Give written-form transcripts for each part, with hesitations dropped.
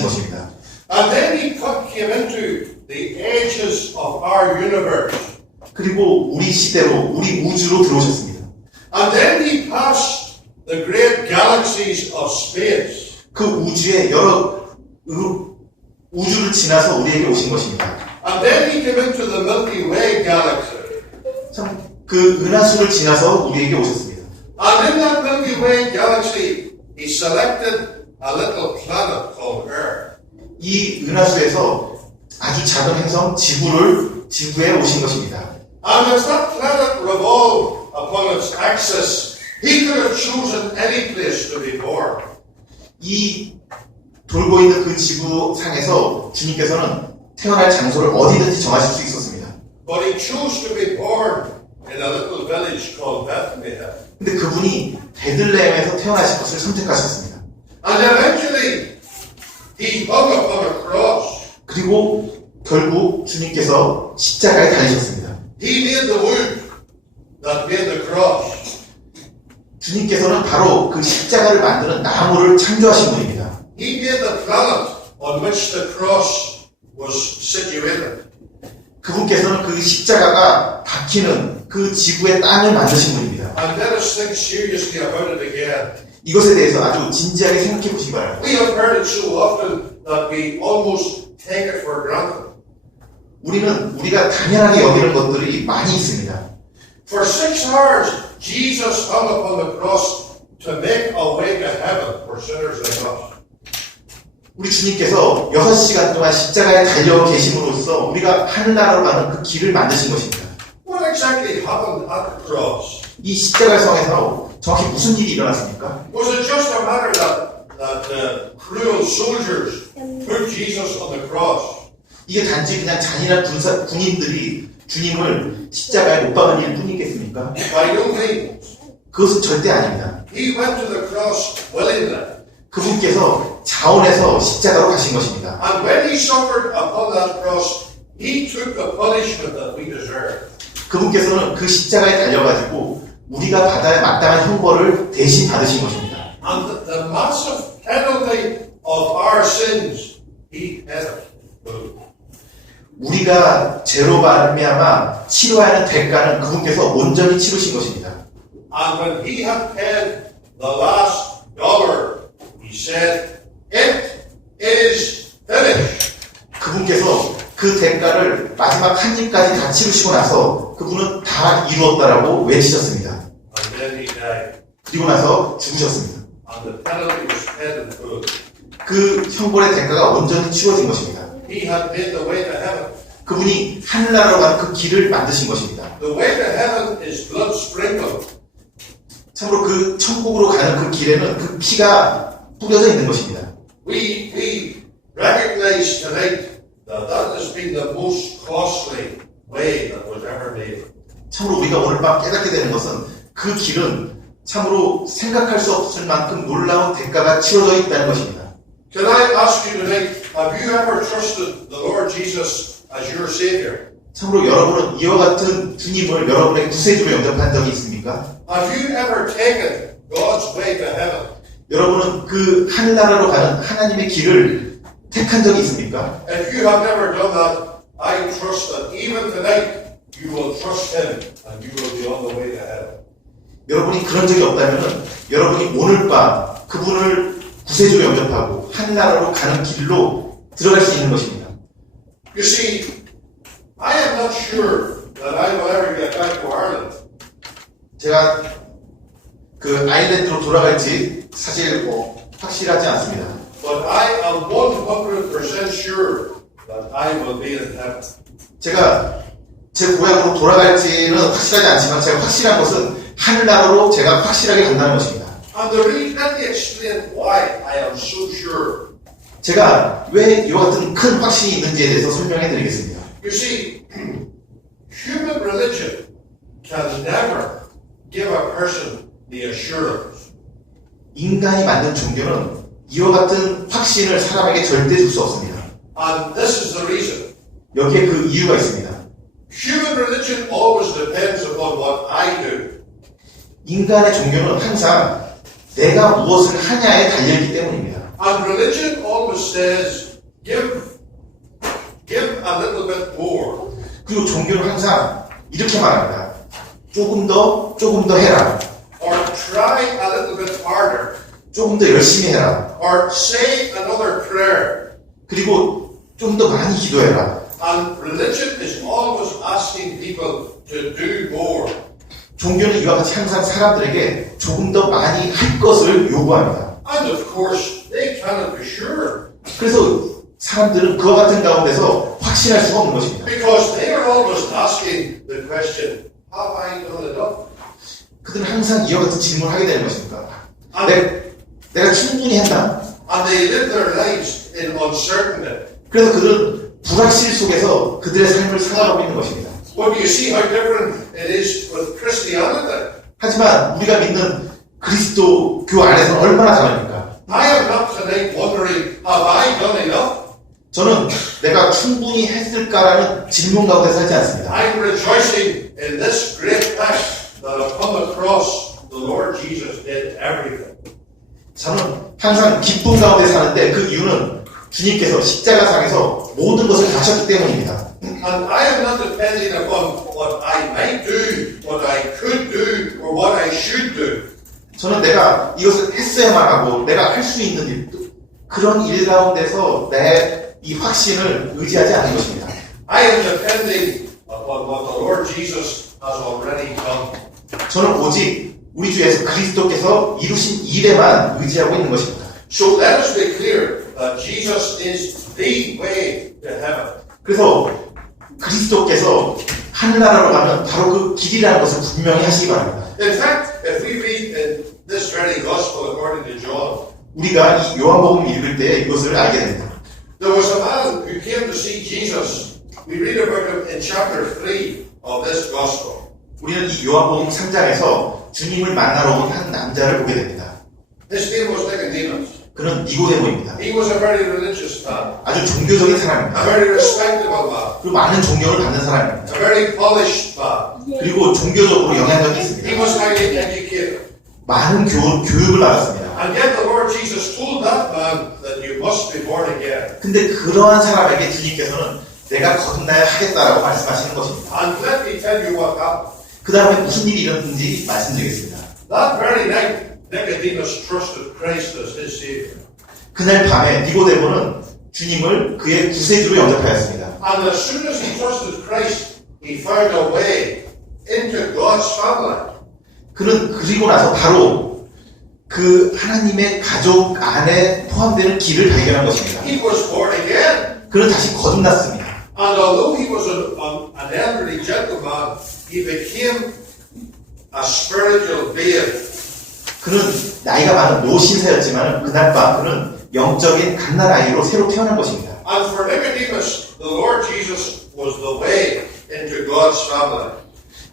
만드신 것입니다. And then he came into the edges of our universe. 그리고 우리 시대로, 우리 우주로 들어오셨습니다. And then he passed the great galaxies of space. 그 우주의 여러 우주를 지나서 우리에게 오신 것입니다. And then he came into the Milky Way galaxy. 참, 그 은하수를 지나서 우리에게 오셨습니다. And in that Milky Way galaxy, he selected a little planet called Earth. 이 은하수에서 아주 작은 행성 지구에 오신 것입니다. And as that planet revolved upon its axis, he could have chosen any place to be born. 이 돌고 있는 그 지구상에서 주님께서는 태어날 장소를 어디든지 정하실 수 있었습니다. But he chose to be born in a little village called Bethlehem. 근데 그분이 베들레헴에서 태어나실 것을 선택하셨습니다. And eventually, he hung upon a cross. 그리고 결국 주님께서 십자가에 달리셨습니다. He made the wood that made the cross. 주님께서는 바로 그 십자가를 만드는 나무를 창조하신 분입니다. He made the planet on which the cross was situated. 그분께서는 그 십자가가 박히는 그 지구의 땅을 만드신 분입니다. And let us think seriously about it again. 이것에 대해서 아주 진지하게 생각해 보시기 바랍니다. We have heard it so often that we almost take it for granted. 우리가 당연하게 여기는 것들이 많이 있습니다. For 6 hours, Jesus hung upon the cross to make a way to heaven for sinners like us. 우리 주님께서 6시간 동안 십자가에 달려 계심으로써 우리가 하늘나라로 가는 그 길을 만드신 것입니다. What exactly happened at the cross? 이 십자가성에서 정확히 무슨 일이 일어났습니까? Was it just a matter that cruel soldiers put Jesus on the cross? 이게 단지 그냥 잔인한 군인들이 주님을 십자가에 못 박은 일 뿐이겠습니까? By no means. 그것은 절대 아닙니다. He went to the cross willingly. 그분께서 자원해서 십자가로 가신 것입니다. And when he suffered upon that cross, he took the punishment that we deserve. 그분께서는 그 십자가에 달려가지고 우리가 받아야 마땅한 형벌을 대신 받으신 것입니다. And the massive penalty of our sins, he paid it. 우리가 죄로 말미암아 치러야 하는 대가는 그분께서 온전히 치르신 것입니다. And when he had paid the last dollar, he said, "It is finished." 그분께서 그 대가를 마지막 한 입까지 다 치르시고 나서 그분은 다 이루었다라고 외치셨습니다. And then he died. 그리고 나서 죽으셨습니다. And the penalty was paid in full. 그 형벌의 대가가 온전히 치러진 것입니다. He had made the way to heaven. 그분이 하늘나라로 가는 그 길을 만드신 것입니다. The way to heaven is blood sprinkled. 참으로 그 천국으로 가는 그 길에는 그 피가 뿌려져 있는 것입니다. We recognize tonight that has been the most costly way that was ever made. 참으로 우리가 오늘 밤 깨닫게 되는 것은 그 길은 참으로 생각할 수 없을 만큼 놀라운 대가가 치러져 있다는 것입니다. Can I ask you tonight, have you ever trusted the Lord Jesus as your Savior? 참으로 여러분은 이와 같은 주님을 여러분의 구세주로 영접한 적이 있습니까? Have you ever taken God's way to heaven? 여러분은 그 하늘나라로 가는 하나님의 길을 택한 적이 있습니까? If you have never done that, I trust that even tonight you will trust Him and you will be on the way to heaven. 여러분이 그런 적이 없다면 여러분이 오늘 밤 그분을 구세주로 영접하고 하늘나라로 가는 길로 들어갈 수 있는 것입니다. You see, I am not sure that I will ever get back to Ireland. 제가 그 아일랜드로 돌아갈지 사실 확실하지 않습니다. But I am 100% sure that I will be in heaven. 제가 제 고향으로 돌아갈지는 확실하지 않지만 제가 확실한 것은 하늘나라로 제가 확실하게 간다는 것입니다. And the reason, let me explain why I am so sure. 제가 왜 이와 같은 큰 확신이 있는지에 대해서 설명해 드리겠습니다. You see, human religion can never give a person the assurance. 인간이 만든 종교는 이와 같은 확신을 사람에게 절대 줄 수 없습니다. And this is the reason. 여기에 그 이유가 있습니다. Human religion always depends upon what I do. 인간의 종교는 항상 내가 무엇을 하냐에 달려있기 때문입니다. And religion always says, give a little bit more. 그리고 종교는 항상 이렇게 말합니다. 조금 더 해라. Or try a little bit harder. 조금 더 열심히 해라. Or say another prayer. 그리고 좀 더 많이 기도해라. And religion is always asking people to do more. 종교는 이와 같이 항상 사람들에게 조금 더 많이 할 것을 요구합니다. And of course, they cannot be sure. 그래서 사람들은 그와 같은 가운데서 확신할 수가 없는 것입니다. Because they are always asking the question, have I done enough? 그들은 항상 이와 같은 질문을 하게 되는 것입니다. And, 내가 충분히 했나? and they live their lives in uncertainty. 그래서 그들은 불확실 속에서 그들의 삶을 살아가고 있는 것입니다. But you see how different it is with Christianity. 하지만 우리가 믿는 그리스도교 안에서는 얼마나 다릅니까? I am not tonight wondering, have I done enough? 저는 내가 충분히 했을까라는 질문 가운데 살지 않습니다. I'm rejoicing in this great fact that I've come across the Lord Jesus did everything. 저는 항상 기쁨 가운데 사는데 그 이유는 주님께서 십자가상에서 모든 것을 다 하셨기 때문입니다. And I am not depending upon what I might do, what I could do, or what I should do. 저는 내가 이것을 했어야만 하고 내가 할 수 있는 일, 그런 일 가운데서 내 이 확신을 의지하지 않는 것입니다. I am depending upon what the Lord Jesus has already done. 저는 오직 우리 주 예수 그리스도께서 이루신 일에만 의지하고 있는 것입니다. So let us be clear that Jesus is the way to heaven. 그래서 그리스도께서 하늘나라로 가면 바로 그 길이라는 것을 분명히 하시기 바랍니다. In fact, if we read in this very gospel according to John, 우리가 이 요한복음 읽을 때 이것을 알게 됩니다. there was a man who came to see Jesus. We read about him in chapter 3 of this gospel. 우리는 이 요한복음 3장에서 주님을 만나러 온 한 남자를 보게 됩니다. His name was Nicodemus. 그는 니고데모입니다. He was a very religious man, 아주 종교적인 a 사람입니다. very respectable man, 그리고 많은 존경을 받는 사람입니다. a very polished man. 그리고 종교적으로 영향력이 He 있습니다. was highly educated. 많은 교육을 받았습니다. And yet the Lord Jesus told that man that you must be born again. 근데 그러한 사람에게 주님께서는 내가 거듭나야 하겠다라고 말씀하시는 것입니다. And let me tell you what happened. 그 다음에 무슨 일이 일어났는지 말씀드리겠습니다. That very night, Nicodemus trusted Christ as his Savior. 그날 밤에 니고데모는 주님을 그의 구세주로 영접하였습니다. And as soon as he trusted Christ, he found a way into God's family. 그는 그리고 나서 바로 그 하나님의 가족 안에 포함되는 길을 발견한 것입니다. He was born again. 그는 다시 거듭났습니다. And although he was an elderly gentleman, he became a spiritual babe. 그는 나이가 많은 노신사였지만 그날 밤 그는 영적인 갓난아이로 새로 태어난 것입니다. And for Nicodemus, the Lord Jesus was the way into God's family.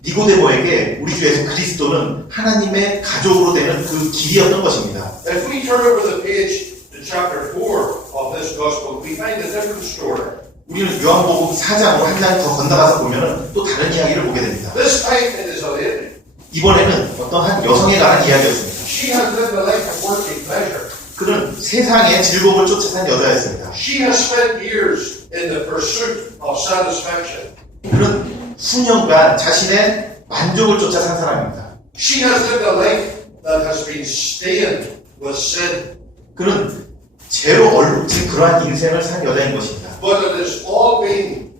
니고데모에게 우리 주 예수 그리스도는 하나님의 가족으로 되는 그 길이었던 것입니다. If we turn over the page to chapter 4 of this gospel, we find a different story. 우리는 요한복음 4장으로 한 장 더 건너가서 보면 또 다른 이야기를 보게 됩니다. This time it is a lady. 이번에는 어떤 한 여성에 관한 이야기였습니다. She has lived a life of worldly pleasure. 그는 세상의 즐거움을 쫓아 산 여자였습니다. She has spent years in the pursuit of satisfaction. 그는 수년간 자신의 만족을 쫓아 산 사람입니다. She has lived a life that has been stained with sin. 그는 죄로 얼룩진 그러한 인생을 산 여자인 것입니다. But it has all been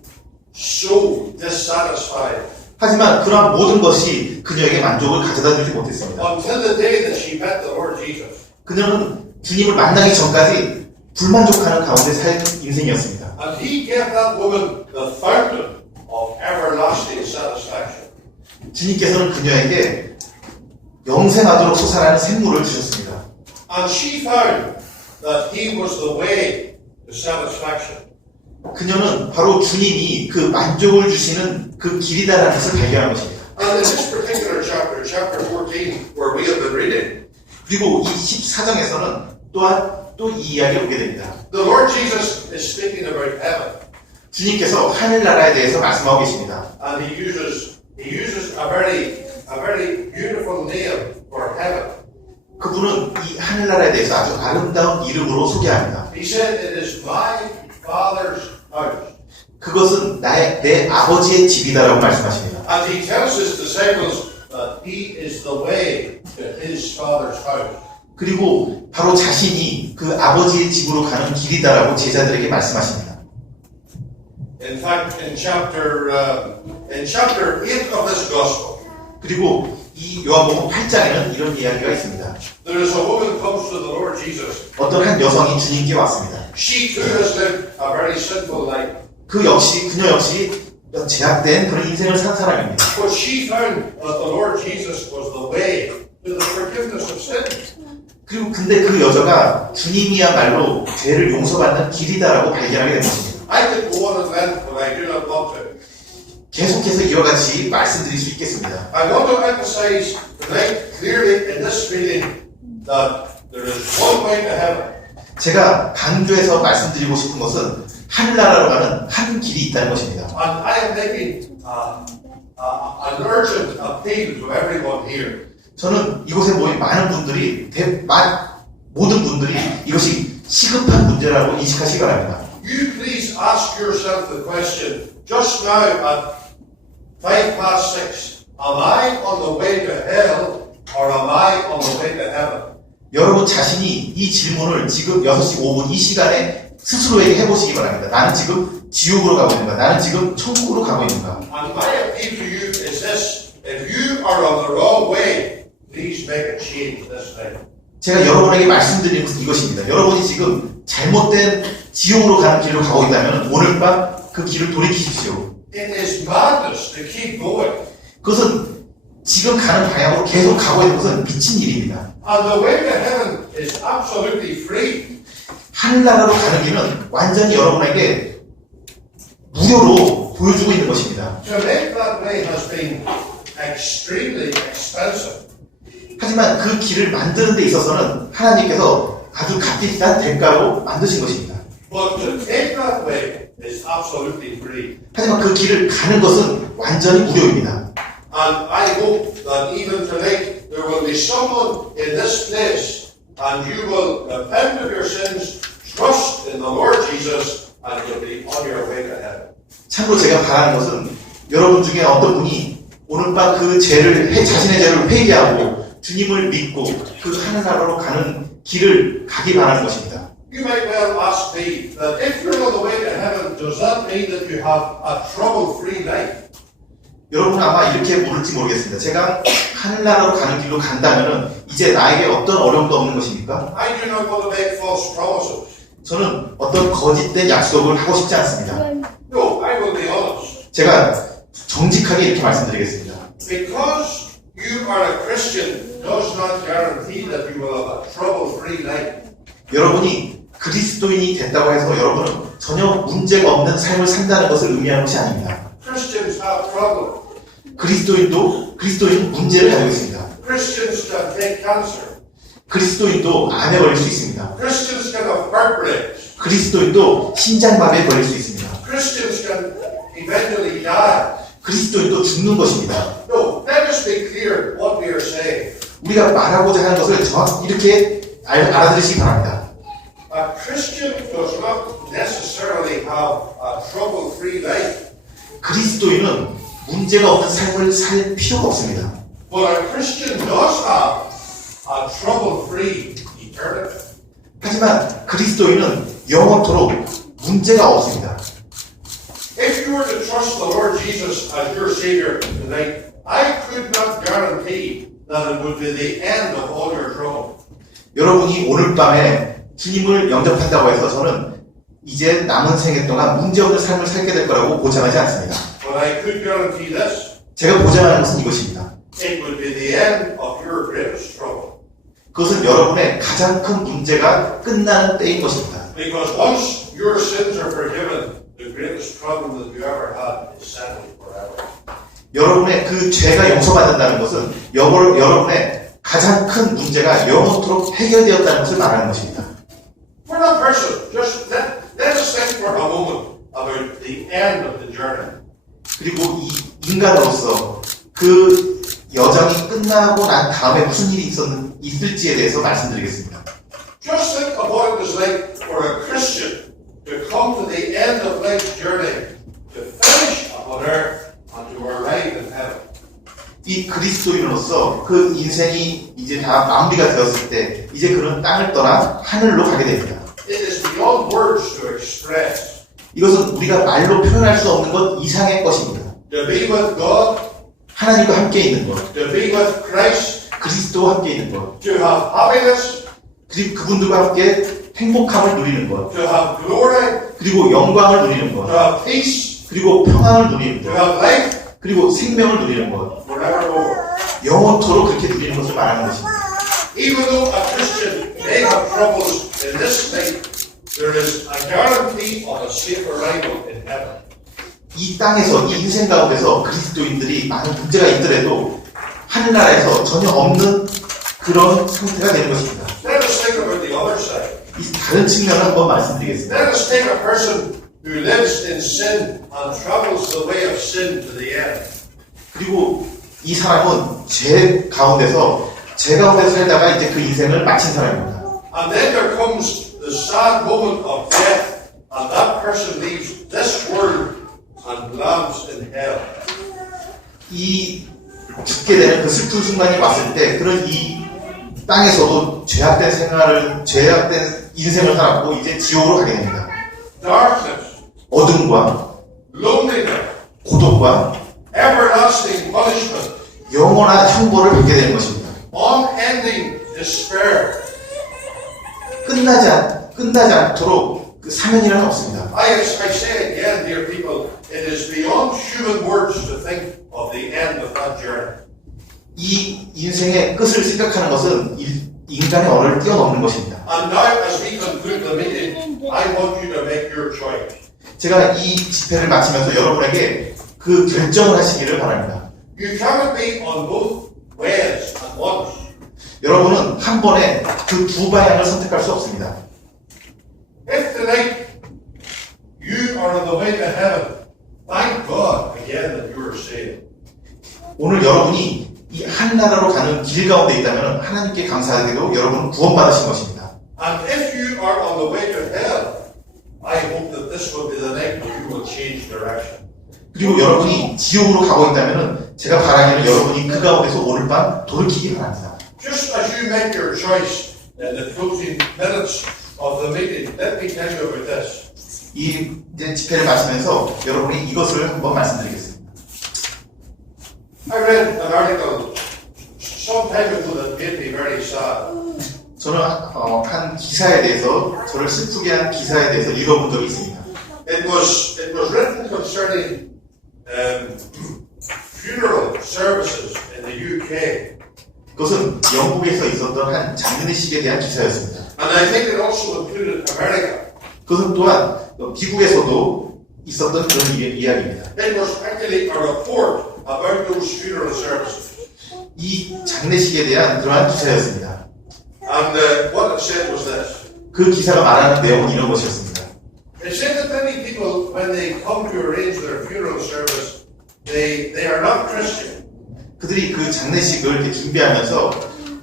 so dissatisfied 하지만 그러한 모든 것이 그녀에게 만족을 가져다 주지 못했습니다. until the day that she met the Lord Jesus. 그녀는 주님을 만나기 전까지 불만족하는 가운데 살 인생이었습니다. And he gave that woman the fountain of everlasting satisfaction. 주님께서는 그녀에게 영생하도록 솟아나는 샘물을 주셨습니다. And she found that he was the way to satisfaction. 그녀는 바로 주님이 그 만족을 주시는 그 길이다라는 것을 발견한 것입니다. And in this particular chapter, chapter 14, where we have been reading, 그리고 이 14장에서는 또한 또 이 이야기를 보게 됩니다. the Lord Jesus is speaking about heaven. 주님께서 하늘나라에 대해서 말씀하고 계십니다. And he uses a very beautiful name for heaven. 그분은 이 하늘나라에 대해서 아주 아름다운 이름으로 소개합니다. He said, "It is my Father's house." 그것은 내 아버지의 집이다라고 말씀하십니다. And he tells his disciples that he is the way to his Father's house. 그리고 바로 자신이 그 아버지의 집으로 가는 길이다라고 제자들에게 말씀하십니다. In fact, in chapter 8 of this gospel, 그리고 이 요한복음 8장에는 이런 이야기가 있습니다. there is a woman comes to the Lord Jesus. 어떤 한 여성이 주님께 왔습니다. She too has lived a very sinful life. 그녀 역시 제약된 그런 인생을 산 사람입니다. But she found that the Lord Jesus was the way to the forgiveness of sins. 그리고 근데 그 여자가 주님이야말로 죄를 용서받는 길이다라고 발견하게 된 것입니다. I could go on at length, but I do not want to. 계속해서 이와 같이 말씀드릴 수 있겠습니다. I want to emphasize tonight clearly in this meeting that there is one way to heaven. 제가 강조해서 말씀드리고 싶은 것은 하늘나라로 가는 한 길이 있다는 것입니다. And I am making an urgent appeal to everyone here. 저는 이곳에 모인 많은 분들이 모든 분들이 이것이 시급한 문제라고 인식하시기 바랍니다. You please ask yourself the question, just now at 6:05, am I on the way to hell or am I on the way to heaven? 여러분 자신이 이 질문을 지금 6시 5분 이 시간에 스스로에게 해보시기 바랍니다. 나는 지금 지옥으로 가고 있는가? 나는 지금 천국으로 가고 있는가? And my appeal to you is this, if you are on the wrong way, please make a change this night. 제가 여러분에게 말씀드리는 것은 이것입니다. 여러분이 지금 잘못된 지옥으로 가는 길로 가고 있다면 오늘 밤 그 길을 돌이키십시오. It is madness to keep going. 그것은 지금 가는 방향으로 계속 가고 있는 것은 미친 일입니다. And the way to heaven is absolutely free. 하늘나라로 가는 길은 완전히 여러분에게 무료로 보여주고 있는 것입니다. To make that way has been extremely expensive. 하지만 그 길을 만드는 데 있어서는 하나님께서 아주 값비싼 대가로 만드신 것입니다. But to take that way is absolutely free. 하지만 그 길을 가는 것은 완전히 무료입니다. And I hope that even tonight there will be someone in this place and you will repent of your sins, trust in the Lord Jesus, and you'll be on your way to heaven. 참고로 제가 바라는 것은 여러분 중에 어떤 분이 오늘 밤 그 자신의 죄를 회개하고 주님을 믿고 그 하늘나라로 가는 길을 가기 바라는 것입니다. You might well ask me that if you're on the way to heaven, does that mean that you have a trouble-free life? 여러분은 아마 이렇게 물을지 모르겠습니다. 제가 하늘나라로 가는 길로 간다면 이제 나에게 어떤 어려움도 없는 것입니까? I do not want to make false promises. 저는 어떤 거짓된 약속을 하고 싶지 않습니다. No, I will be honest. 제가 정직하게 이렇게 말씀드리겠습니다. Because you are a Christian does not guarantee that you will have a trouble-free life. 여러분이 그리스도인이 됐다고 해서 여러분은 전혀 문제가 없는 삶을 산다는 것을 의미하는 것이 아닙니다. Christians have problems. 그리스도인은 문제를 가지고 있습니다. Christians can take cancer. 그리스도인도 암에 걸릴 수 있습니다. Christians can have heart breaks. 그리스도인도 심장마비에 걸릴 수 있습니다. Christians can eventually die. 그리스도인도 죽는 것입니다. No, let us be clear what we are saying. 우리가 말하고자 하는 것을 정확히 이렇게 알아들으시기 바랍니다. A Christian does not necessarily have a trouble-free life. 그리스도인은 문제가 없는 삶을 살 필요가 없습니다. But a Christian does have a trouble-free eternity. 하지만 그리스도인은 영원토록 문제가 없습니다. If you were to trust the Lord Jesus as your Savior tonight, I could not guarantee that it would be the end of all your trouble. 여러분이 오늘 밤에 주님을 영접한다고 해서 저는 이제 남은 생애 동안 문제없는 삶을 살게 될 거라고 보장하지 않습니다. But I could guarantee this. 제가 보장하는 것은 이것입니다. It would be the end of your greatest trouble. 그것은 여러분의 가장 큰 문제가 끝나는 때인 것입니다. Because once your sins are forgiven, the greatest problem that you ever had is settled forever. 여러분의 그 죄가 용서받는다는 것은 여러분의 가장 큰 문제가 영원토록 해결되었다는 것을 말하는 것입니다. For that person, just let us think for a moment about the end of the journey. 그리고 이 인간으로서 그 여정이 끝나는 끝나고 난 다음에 무슨 일이 있을지에 대해서 말씀드리겠습니다. Just think of what it was like for a Christian to come to the end of life's journey, to finish upon earth, and to arrive in heaven. 이 그리스도인으로서 그 인생이 이제 다 마무리가 되었을 때 이제 그는 땅을 떠나 하늘로 가게 됩니다. It is beyond words to express. 이것은 우리가 말로 표현할 수 없는 것 이상의 것입니다. To be with God, 하나님과 함께 있는 것, to be with Christ, 그리스도와 함께 있는 것, to have happiness, 그리고 그분들과 함께 행복함을 누리는 것, to have glory, 그리고 영광을 누리는 to 것, have peace, 그리고 평안을 누리는 to 것, have life 그리고 생명을 누리는 것, forevermore. 영원토록 그렇게 누리는 것을 말하는 것입니다. Even though a Christian may have troubles in this life, there is a guarantee of a safe arrival in heaven. 이 땅에서, 이 인생 가운데서 그리스도인들이 많은 문제가 있더라도 하늘나라에서 전혀 없는 그런 상태가 되는 것입니다. Let us think about the other side. 이 다른 측면을 한번 말씀드리겠습니다. Let us take a person who lives in sin and travels the way of sin to the end. 그리고 이 사람은 죄 가운데서 살다가 이제 그 인생을 마친 사람입니다. And then there comes the sad moment of death, and that person leaves this world and lands in hell. 이 죽게 되는 그 슬픈 순간이 왔을 때 그런 이 땅에서도 죄악된 인생을 살았고 이제 지옥으로 가게 됩니다. Darkness, 어둠과 loneliness, 고독과 everlasting punishment, 영원한 형벌을 받게 되는 것입니다. unending despair. 끝나지 않도록 그 사면이란 없습니다. I say again, dear people, it is beyond human words to think of the end of that journey. 이 인생의 끝을 생각하는 것은 인간의 언어를 뛰어넘는 것입니다. And now, as we conclude the meeting, I want you to make your choice. 제가 이 집회를 마치면서 여러분에게 그 결정을 하시기를 바랍니다. You cannot be on both ways at once. 여러분은 한 번에 그 두 방향을 선택할 수 없습니다. If tonight you are on the way to heaven, thank God again that you are saved. 오늘 여러분이 이 하늘나라로 가는 길 가운데 있다면 하나님께 감사하게도 여러분은 구원받으신 것입니다. And if you are on the way to hell, I hope that this will be the night when you will change direction. 그리고 여러분이 지옥으로 가고 있다면 제가 바라기는 여러분이 그 가운데서 오늘 밤 돌이키기 바랍니다. Just as you make your choice in the closing minutes of the meeting, let me tell you about this. 이 이제 집회를 마치면서 여러분이 이것을 한번 말씀드리겠습니다. I read an article some time ago that made me very sad. 저는 한 기사에 대해서 저를 슬프게 한 기사에 대해서 읽어본 적이 있습니다. It was written concerning funeral services in the UK. 그것은 영국에서 있었던 한 장례식에 대한 기사였습니다. And I think it also included America. 그것은 또한 미국에서도 있었던 그런 이야기입니다. It was actually a report about those funeral services. 이 장례식에 대한 그러한 기사였습니다. And what it said was this. 그 기사가 말하는 내용은 이런 것이었습니다. It said that many people, when they come to arrange their funeral service, they are not Christian. 그들이 그 장례식을 이렇게 준비하면서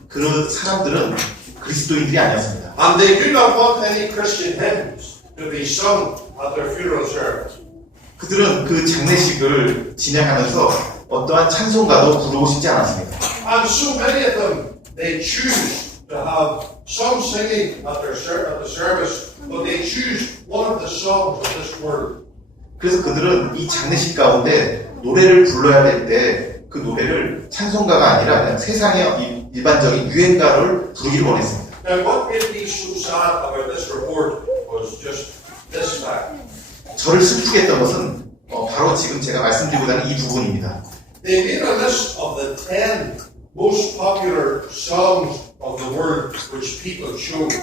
그 사람들은 그리스도인들이 아니었습니다. And they do not want any Christian hymns to be sung at their funeral service. 그들은 그 장례식을 진행하면서 어떠한 찬송가도 부르고 싶지 않았습니다. And so many of them, they choose to have some singing at the service, but they choose one of the songs of this world. 그래서 그들은 이 장례식 가운데 노래를 불러야 될 때 그 노래를 찬송가가 아니라 그냥 세상의 일반적인 유행가를 부르기를 원했습니다. Now, what made me so sad about this report was just this fact. 저를 슬프게 했던 것은 바로 지금 제가 말씀드리고자 하는 이 부분입니다. They made a list of the 10 most popular songs of the world which people chose.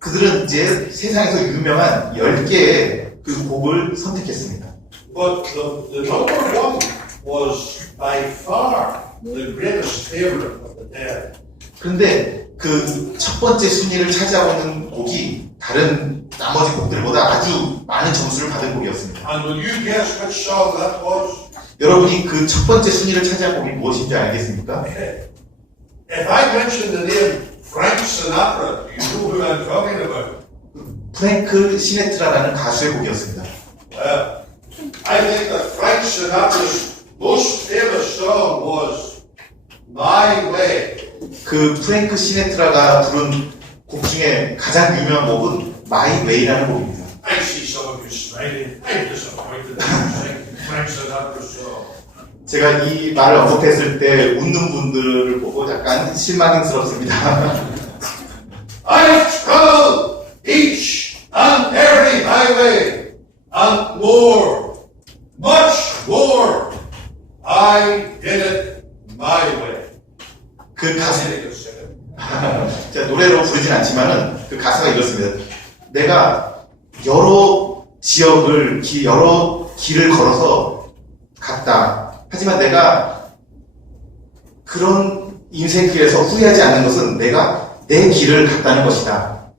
그들은 이제 세상에서 유명한 10개의 그 곡을 선택했습니다. But the number one was by far the greatest favorite of the 10. 그런데 그 첫 번째 순위를 차지하고 있는 곡이 다른 나머지 곡들보다 아주 많은 점수를 받은 곡이었습니다. And will you guess which song that was? 여러분이 그 첫 번째 순위를 차지한 곡이 무엇인지 알겠습니까? If I mention the name Frank Sinatra, do you know who I'm talking about? 프랭크 시네트라라는 가수의 곡이었습니다. I think that Frank Sinatra's most famous song was My Way. 그 프랭크 시네트라가 부른 곡 중에 가장 유명한 곡은 My Way라는 곡입니다. I see some of you smiling. I'm disappointed that you sing Frank Sinatra's song. 제가 이 말을 언급했을 때 웃는 분들을 보고 약간 실망스럽습니다. I've traveled each and every highway and more, much more. I did it my way. 그 가사, That's it. 제가 노래로 부르진 않지만은 그 가사가 이렇습니다. 내가 여러 지역을, 여러 길을 걸어서 갔다. 하지만 내가 그런 인생길에서 후회하지 않는 것은 내가 내 길을 갔다는 것이다.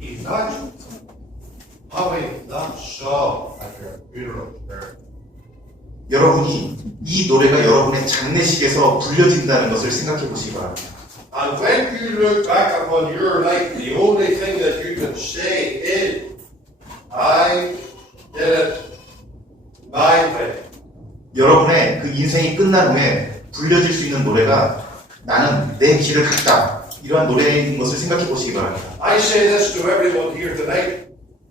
Imagine having that song at your funeral. 여러분이 이 노래가 여러분의 장례식에서 불려진다는 것을 생각해 보시기 바랍니다. And when you look back upon your life, the only thing that you can say is, I did it my way. 여러분의 그 인생이 끝난 후에 불려질 수 있는 노래가 나는 내 길을 갔다. 이러한 노래인 것을 생각해 보시기 바랍니다. I say this to everyone here tonight.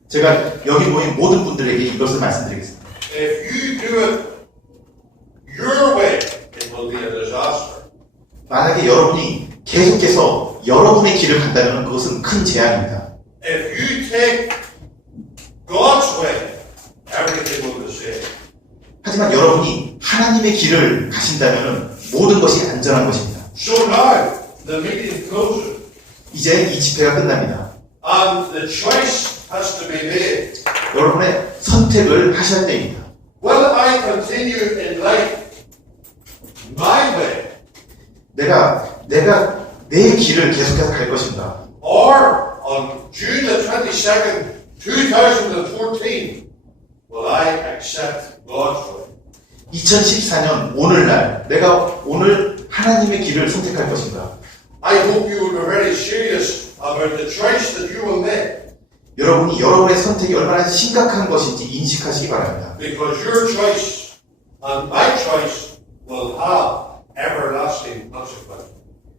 제가 여기 모인 모든 분들에게 이것을 말씀드리겠습니다. If you do it your way, it will be a disaster. 만약에 여러분이 계속해서 여러분의 길을 간다면 그것은 큰 재앙입니다. If you take God's way, everything will be safe. 하지만 여러분이 하나님의 길을 가신다면 모든 것이 안전한 것입니다. So now, the meeting closes, 이제 이 집회가 끝납니다. and the choice has to be made. 여러분의 선택을 하셔야 됩니다. Will I continue in life my way, 내가 내 길을 계속해서 갈 것인가? or on June the 22nd, 2014, will I accept God's way? 2014년 오늘날 내가 오늘 하나님의 길을 선택할 것인가? I hope you will be very serious about the choice that you will make, 여러분이 여러분의 선택이 얼마나 심각한 것인지 인식하시기 바랍니다. because your choice and my choice will have everlasting consequences.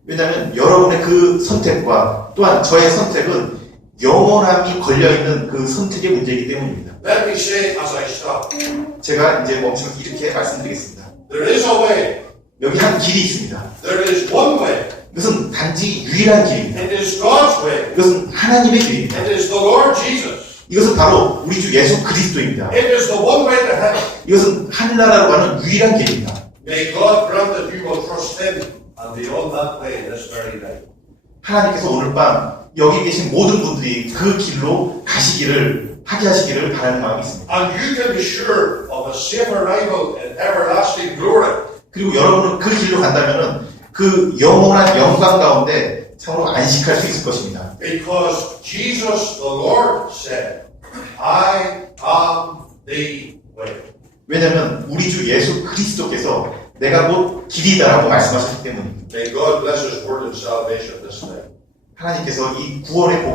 왜냐하면 여러분의 그 선택과 또한 저의 선택은 영원함이 걸려있는 그 선택의 문제이기 때문입니다. Let me say as I stop, 제가 이제 멈추면서 이렇게 말씀드리겠습니다. there is a way, 여기 한 길이 있습니다. there is one way, 이것은 단지 유일한 길입니다. it is God's way, 이것은 하나님의 길입니다. it is the Lord Jesus, 이것은 바로 우리 주 예수 그리스도입니다. it is the one way to heaven. 이것은 하늘나라로 가는 유일한 길입니다. May God grant that you will trust Him and be on that way this very night. 하나님께서 오늘 밤 여기 계신 모든 분들이 그 길로 하게 하시기를 바라는 마음이 있습니다. And you can be sure of a safe arrival in everlasting glory. 그리고 여러분은 그 길로 간다면은 그 영원한 영광 가운데 참으로 안식할 수 있을 것입니다. Because Jesus the Lord said, I am the way. 왜냐하면 우리 주 예수 그리스도께서 내가 곧 길이다라고 말씀하셨기 때문입니다. May God bless His word and salvation this night. 하나님께서 이 구원의 복